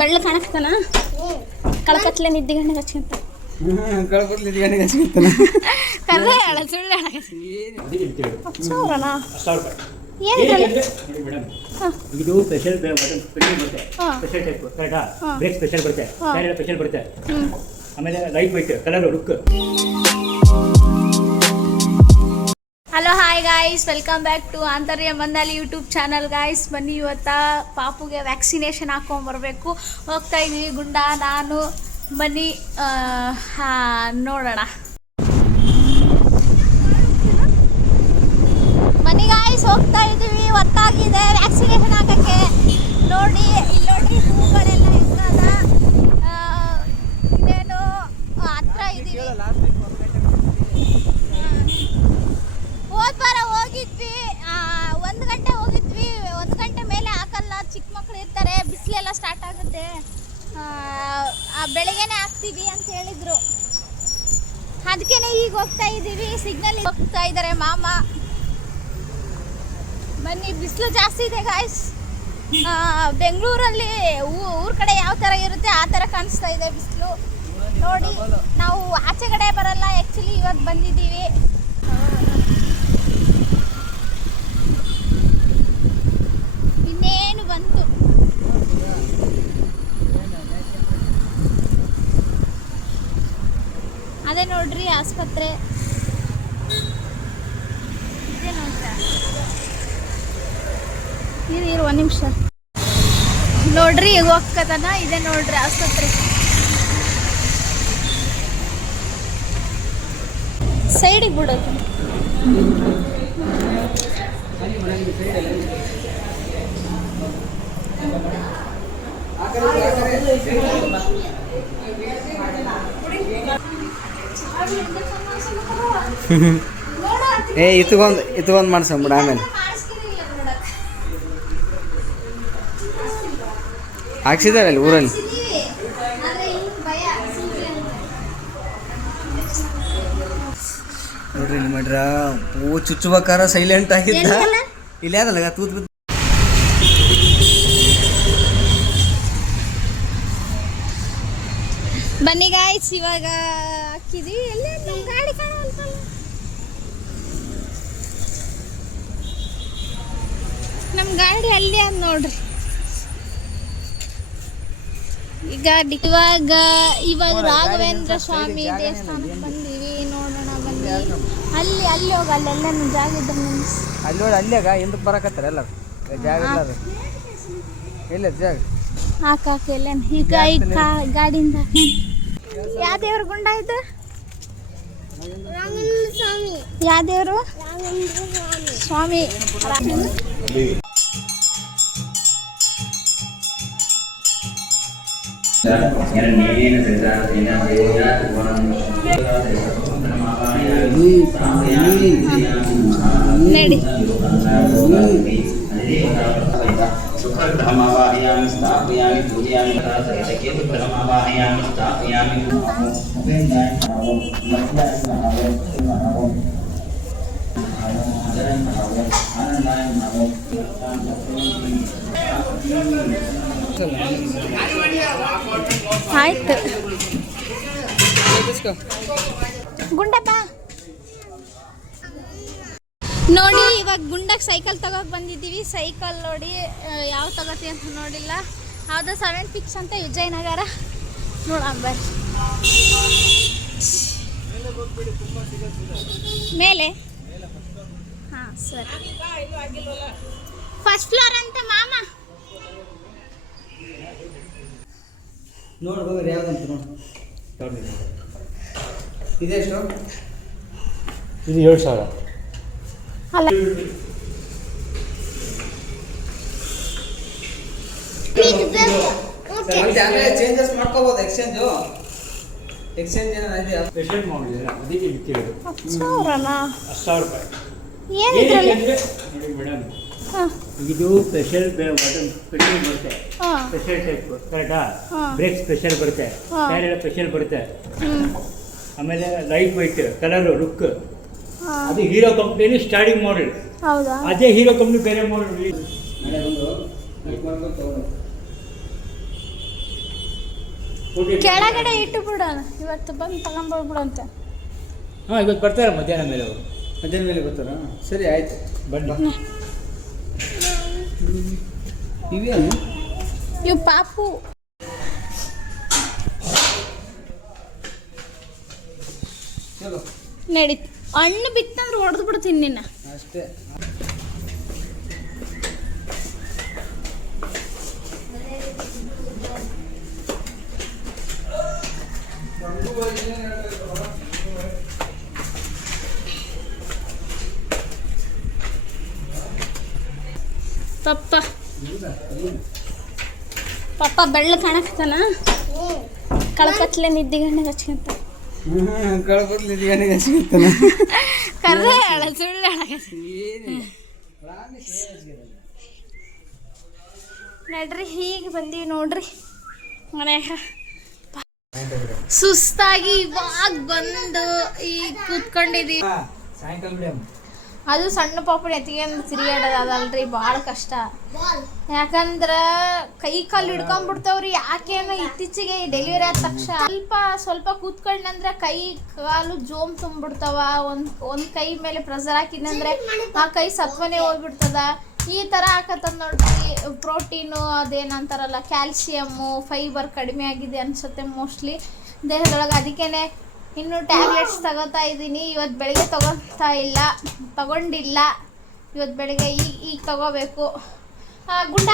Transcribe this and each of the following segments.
ಬೆಳ್ಳ ಕಾಣಕ್ತಾನ ಕಳಕತ್ಲೆ ನಿದ್ದೆ ಗಂಟೆ ಹಚ್ಕೊಂತ ಕಳಕತ್ಲೆ ನಿದ್ದೆ ಗಂಟೆ ಹಚ್ಕೊಂತಾನ ಕರ್ರೆ ಹೇಳ ಸುಳ್ಳು ಹೇಳ ಇದು ಸ್ಪೆಷಲ್ ಬಟನ್ ಬರುತ್ತೆ ಸ್ಪೆಷಲ್ ಟೈಪ್ ಕರೆಕ್ಟಾ ಬ್ರೇಕ್ ಸ್ಪೆಷಲ್ ಬರುತ್ತೆ ಟೈರ್ ಸ್ಪೆಷಲ್ ಬರುತ್ತೆ ಆಮೇಲೆ light white colour look. Hello hi guys, welcome back to Antarya Mandali YouTube channel. Guys ಬನ್ನಿ, ಇವತ್ತ ಪಾಪುಗೆ ವ್ಯಾಕ್ಸಿನೇಷನ್ ಹಾಕೊಂಬರ್ಬೇಕು. ಹೋಗ್ತಾ ಇದ್ದೀವಿ ಗುಂಡ ನಾನು ಬನ್ನಿ ನೋಡೋಣ. ಬನ್ನಿ ಗಾಯ್ಸ್, ಹೋಗ್ತಾ ಇದ್ದೀವಿ. ಹೊತ್ತಾಗಿದೆ ವ್ಯಾಕ್ಸಿನೇಷನ್ ಹಾಕೋಕ್ಕೆ. ನೋಡಿ ಇಲ್ಲಿ ನೋಡ್ರಿ, ಹೂಗಳೆಲ್ಲ ಹೆಂಗದ. ಇನ್ನೇನು ಹತ್ರ ಇದ್ದೀವಿ. ಹೋದ ವಾರ ಹೋಗಿದ್ವಿ, 1 ಗಂಟೆ ಹೋಗಿದ್ವಿ. 1 ಗಂಟೆ ಮೇಲೆ ಹಾಕಲ್ಲ, ಚಿಕ್ಕ ಮಕ್ಕಳು ಇರ್ತಾರೆ, ಬಿಸಿಲೆಲ್ಲ ಸ್ಟಾರ್ಟ್ ಆಗುತ್ತೆ, ಬೆಳಗ್ಗೆನೆ ಹಾಕ್ತೀವಿ ಅಂತ ಹೇಳಿದ್ರು. ಅದಕ್ಕೇನೆ ಈಗ ಹೋಗ್ತಾ ಇದ್ದೀವಿ. ಸಿಗ್ನಲ್ ಹೋಗ್ತಾ ಇದ್ದಾರೆ ಮಾಮ. ಬನ್ನಿ, ಬಿಸಿಲು ಜಾಸ್ತಿ ಇದೆ ಗಾಯ್ಸ್. ಬೆಂಗಳೂರಲ್ಲಿ ಊರ ಕಡೆ ಯಾವ ಥರ ಇರುತ್ತೆ ಆ ಥರ ಕಾಣಿಸ್ತಾ ಇದೆ ಬಿಸಿಲು. ನೋಡಿ, ನಾವು ಆಚೆ ಕಡೆ ಬರಲ್ಲ ಆ್ಯಕ್ಚುಲಿ, ಇವತ್ತು ಬಂದಿದ್ದೀವಿ. ಇನ್ನೇನು ಬಂತು. ಅದೇ ನೋಡ್ರಿ ಆಸ್ಪತ್ರೆ ಇದೆ ನೋಡ್ರಿ. ಇರು 1 ನಿಮಿಷ ನೋಡ್ರಿ, ಈಗ ಹೋಗ್ಕತನ. ಇದೆ ನೋಡ್ರಿ ಆಸ್ಪತ್ರೆ. ಸೈಡಿಗೆ ಬಿಡೋದು. ಇತ್ಕೊಂಡ್ ಮಾಡ್ಸಂಬಿಡ. ಆಮೇಲೆ ಹಾಕ್ಸಿದಾರೆ ಅಲ್ಲಿ ಊರಲ್ಲಿ. ನೋಡ್ರಿ ಇಲ್ಲಿ ಮಾಡ್ರ, ಚುಚ್ಚುಬೇಕಾರ ಸೈಲೆಂಟ್ ಆಗಿದ್ದ. ಇಲ್ಲಿ ಯಾವ್ದಲ್ಲ ತೂತ್. ಬನ್ನಿ ಗಾಯ್ಸ್, ಇವಾಗ ಹಾಕಿದ್ವಿ. ಎಲ್ಲ ನಮ್ಮ ಗಾಡಿ ಕಾಣುವಂತಲ್ಲ. ನಮ್ಮ ಗಾಡಿ ಅಲ್ಲಿ ಅದ್ ನೋಡ್ರಿ. ಇವಾಗ ರಾಘವೇಂದ್ರ ಸ್ವಾಮಿ ದೇವಸ್ಥಾನಕ್ಕೆ ಬಂದೀವಿ. ನೋಡೋಣ ಬನ್ನಿ. ಅಲ್ಲಿ ಹೋಗ, ಅಲ್ಲೆಲ್ಲ ಜಾಗ ಇದ್ದ ಅಲ್ಲಿ ನೋಡಿ. ಅಲ್ಲಾಗ ಎಂದಕ್ಕೆ ಬರಕತ್ತಾರ ಎಲ್ಲ ಜಾಗ ಇಲ್ಲ ಜಾಗ ಹಾಕಾಕ ಎಲ್ಲ. ಈಗ ಗಾಡಿಯಿಂದ ಯಾವ ದೇವ್ರ ಗುಂಡ ಇದು? ಯಾವ ದೇವರು? ಸ್ವಾಮಿ. ನಡಿ. सुप्रधमावाहयामि स्थापयामि पूजयामि केतुप्रथमावाहयामि स्थापयामि ಆಯ್ತು ಗುಂಡಪ್ಪ. ನೋಡಿ, ಇವಾಗ ಗುಂಡಕ್ಕೆ ಸೈಕಲ್ ತಗೋಕೆ ಬಂದಿದ್ದೀವಿ. ಸೈಕಲ್ ನೋಡಿ ಯಾವ ತಗೋತಿ ಅಂತ ನೋಡಿಲ್ಲ. ಯಾವುದೋ 7 ಫಿಕ್ಸ್ ಅಂತ ವಿಜಯನಗರ. ನೋಡೋಣ ಬರ್ರಿ. ಮೇಲೆ ಹಾಂ ಸರಿ. ಫಸ್ಟ್ ಫ್ಲೋರ್ ಅಂತ ಮಾಮ. ನೋಡ್ಬೋದು ಯಾವ್ದಂತ ನೋಡಿ. ಇದೆಷ್ಟು? ಇದು 7,000. ಅಲ್ಲ, ಚೇಂಜಸ್ ಮಾಡ್ಕೋಬಹುದು. ಎಕ್ಸ್ಚೇಂಜ್ ಏನಾಗಿದೆ? ಸ್ಪೆಷಲ್ ಮಾಡಿದ್ರೆ ಅದಕ್ಕೆ ಇಟ್ಟಿರೋದು. 10,000 ರೂಪಾಯಿ. ಏನಿದ್ರಲ್ಲಿ ನೋಡಿ ಮೇಡಮ್, ಇದು ಸ್ಪೆಷಲ್ ಬಟನ್ ಬರುತ್ತೆ, ಸ್ಪೆಷಲ್ ಟೈಪ್ ಕರೆಕ್ಟಾ. ಬ್ರೇಕ್ ಸ್ಪೆಷಲ್ ಬರುತ್ತೆ, ಟೈರ್ ಎಲ್ಲ ಸ್ಪೆಷಲ್ ಬರುತ್ತೆ. ಆಮೇಲೆ ಲೈಟ್ ವೈಟ್ ಕಲರ್ ಲುಕ್. ಅದು ಹೀರೋ ಕಂಪ್ನಿಯಲ್ಲಿ ಸ್ಟಾರ್ಟಿಂಗ್ ಮಾಡೆಲ್. ಹೌದಾ? ಅದೇ ಹೀರೋ ಕಂಪ್ನಿ ಬೇರೆ ಮಾಡೆಲ್. ಕೆಳಗಡೆ ಇಟ್ಟು ಬಿಡೋಣ, ಇವತ್ತು ಬಂದು ತಗೊಂಡ್ಬಿಡ್ಬಿಡಂತೆ. ಹಾಂ, ಇವತ್ತು ಬರ್ತಾರೆ ಮಧ್ಯಾಹ್ನ ಮೇಲೆ ಅವರು. ಮಧ್ಯಾಹ್ನ ಮೇಲೆ ಬರ್ತಾರಾ? ಸರಿ ಆಯ್ತು, ಬನ್ನಿ. ಇವೇನು ಇವು ಪಾಪು. ಚಲೋ ನಡೀತು. ಹಣ್ಣು ಬಿತ್ತಂದ್ರೆ ಹೊಡೆದು ಬಿಡ್ತೀನಿ ನಿನ್ನ. ಅಷ್ಟೇ. ಪಪ್ಪ ಬೆಳ್ಳ ಕಾಣಕತ್ತಾನ, ಕಳಪತ್ಲೆ ನಿದ್ದಿಗಣ್ಣ ಹಚ್ಕೊಂತ. ಕಳ್ಕೊತ್ಲಿದ್ದು ಏನಿಗೆ ಸಿಗ್ತಾನೆ ಕರ್ರೆ ಹೇಳ, ಸುಳ್ಳು ನಡ್ರಿ. ಹೀಗೆ ಬಂದೀವಿ ನೋಡ್ರಿ ಮನೆಯಾಗ. ಸುಸ್ತಾಗಿ ಇವಾಗ ಬಂದು ಈಗ ಕೂತ್ಕೊಂಡಿದೀವಿ. ಸಾಯಂಕಾಲ ಬಿಡಮ್ಮ. ಅದು ಸಣ್ಣ ಪಾಪುನ ಎತ್ತಿಗೆಂದು ತಿರುಗಾಡೋದು ಅದಲ್ರಿ ಭಾಳ ಕಷ್ಟ. ಯಾಕಂದ್ರೆ ಕೈ ಕಾಲು ಹಿಡ್ಕೊಂಡ್ಬಿಡ್ತಾವ್ರಿ. ಯಾಕೇನು ಇತ್ತೀಚೆಗೆ ಡೆಲಿವರಿ ಆದ ತಕ್ಷಣ ಸ್ವಲ್ಪ ಕೂತ್ಕೊಂಡ್ನಂದ್ರೆ ಕೈ ಕಾಲು ಜೋಮ್ ತುಂಬಿಡ್ತಾವ. ಒಂದು ಕೈ ಮೇಲೆ ಪ್ರೆಸರ್ ಹಾಕಿದಂದ್ರೆ ಆ ಕೈ ಸತ್ವನೇ ಹೋಗ್ಬಿಡ್ತದ. ಈ ಥರ ಹಾಕತ್ತದ ನೋಡ್ರಿ. ಪ್ರೋಟೀನು ಅದೇನಂತಾರಲ್ಲ, ಕ್ಯಾಲ್ಸಿಯಮ್ಮು, ಫೈಬರ್ ಕಡಿಮೆ ಆಗಿದೆ ಅನ್ಸುತ್ತೆ ಮೋಸ್ಟ್ಲಿ ದೇಹದೊಳಗೆ. ಅದಕ್ಕೇನೆ ಇನ್ನು ಟ್ಯಾಬ್ಲೆಟ್ಸ್ ತಗೋತಾ ಇದ್ದೀನಿ. ಇವತ್ತು ಬೆಳಗ್ಗೆ ತಗೊಂಡಿಲ್ಲ. ಇವತ್ತು ಬೆಳಗ್ಗೆ ಈಗ ತಗೋಬೇಕು. ಗುಂಡ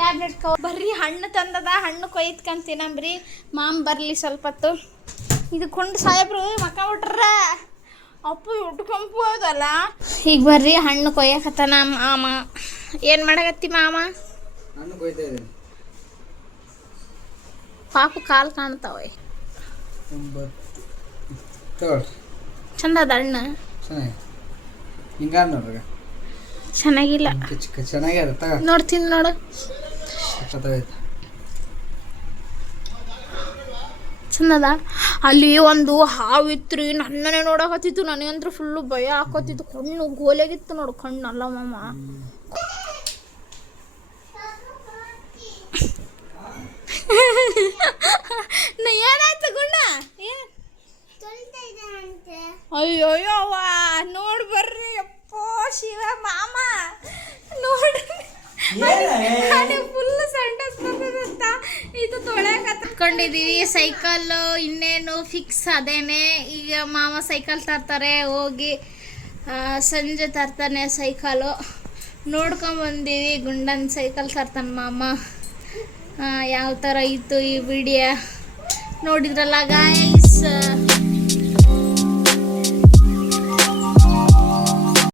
ಟ್ಯಾಬ್ಲೆಟ್ ಬರ್ರಿ. ಹಣ್ಣು ತಂದದ, ಹಣ್ಣು ಕೊಯ್ತ್ಕೊಂತೀನಂಬ್ರಿ. ಮಾಮ್ ಬರಲಿ ಸ್ವಲ್ಪ ಹೊತ್ತು. ಇದು ಕೊಂಡು ಸಾಹೇಬ್ರು ಮಕ್ಕ ಬಿಟ್ರ ಅಪ್ಪು ಉಟ್ಕೊಂಪು ಹೋದಲ್ಲ. ಈಗ ಬರ್ರಿ, ಹಣ್ಣು ಕೊಯ್ಯಕತ್ತಾನ ಮಾಮ. ಏನು ಮಾಡಕತ್ತಿ ಮಾಮ? ಹಣ್ಣು ಕೊಯ್ತಾ ಇದ್ದೀನಿ. ಪಾಪು ಕಾಲು ಕಾಣ್ತಾವೆ. ತಗೊಳ್ರಿ, ಚಂದ ಅದ ಹಣ್ಣು. ಚೆನ್ನಾಗಿ ಹಿಂಗ ನೋಡ್ರಿ. ಚೆನ್ನಾಗಿಲ್ಲ, ಚೆನ್ನಾಗಿ ಅದ. ತಗೋ, ನೋಡ್ತೀನಿ ನೋಡು. ಚಂದದ. ಅಲ್ಲಿ ಒಂದು ಹಾವಿತ್ರಿ, ನನ್ನನೇ ನೋಡಕತ್ತಿತ್ತು. ನನಗಂತೂ ಫುಲ್ಲು ಭಯ ಹಾಕೋತಿತ್ತು. ಕಣ್ಣು ಗೋಲೆಗಿತ್ತು ನೋಡು, ಕಣ್ಣು ಅಲ್ಲ ಮಾಮ. ಏನಾಯ್ತು ಗುಣ್ಣ? ಅಯ್ಯೋಯ್ಯವ್ವ, ನೋಡಿ ಬರ್ರಿ. ಅಪ್ಪೋ ಶಿವ ಮಾಮ ನೋಡ್ರಿ, ಫುಲ್ ಸಂಡಸ್ ಬರ್ತದಂತ ಇದು ತೊಳೆಕೊಂಡಿದೀವಿ. ಸೈಕಲ್ ಇನ್ನೇನು ಫಿಕ್ಸ್ ಅದೇನೆ. ಈಗ ಮಾಮ ಸೈಕಲ್ ತರ್ತಾರೆ, ಹೋಗಿ ಸಂಜೆ ತರ್ತಾನೆ ಸೈಕಲು. ನೋಡ್ಕೊಂಬಂದೀವಿ, ಗುಂಡನ ಸೈಕಲ್ ತರ್ತಾನೆ ಮಾಮ. ಯಾವ ಥರ ಇತ್ತು ಈ ವಿಡಿಯೋ ನೋಡಿದ್ರಲ್ಲ ಗಾಯ್ಸ್.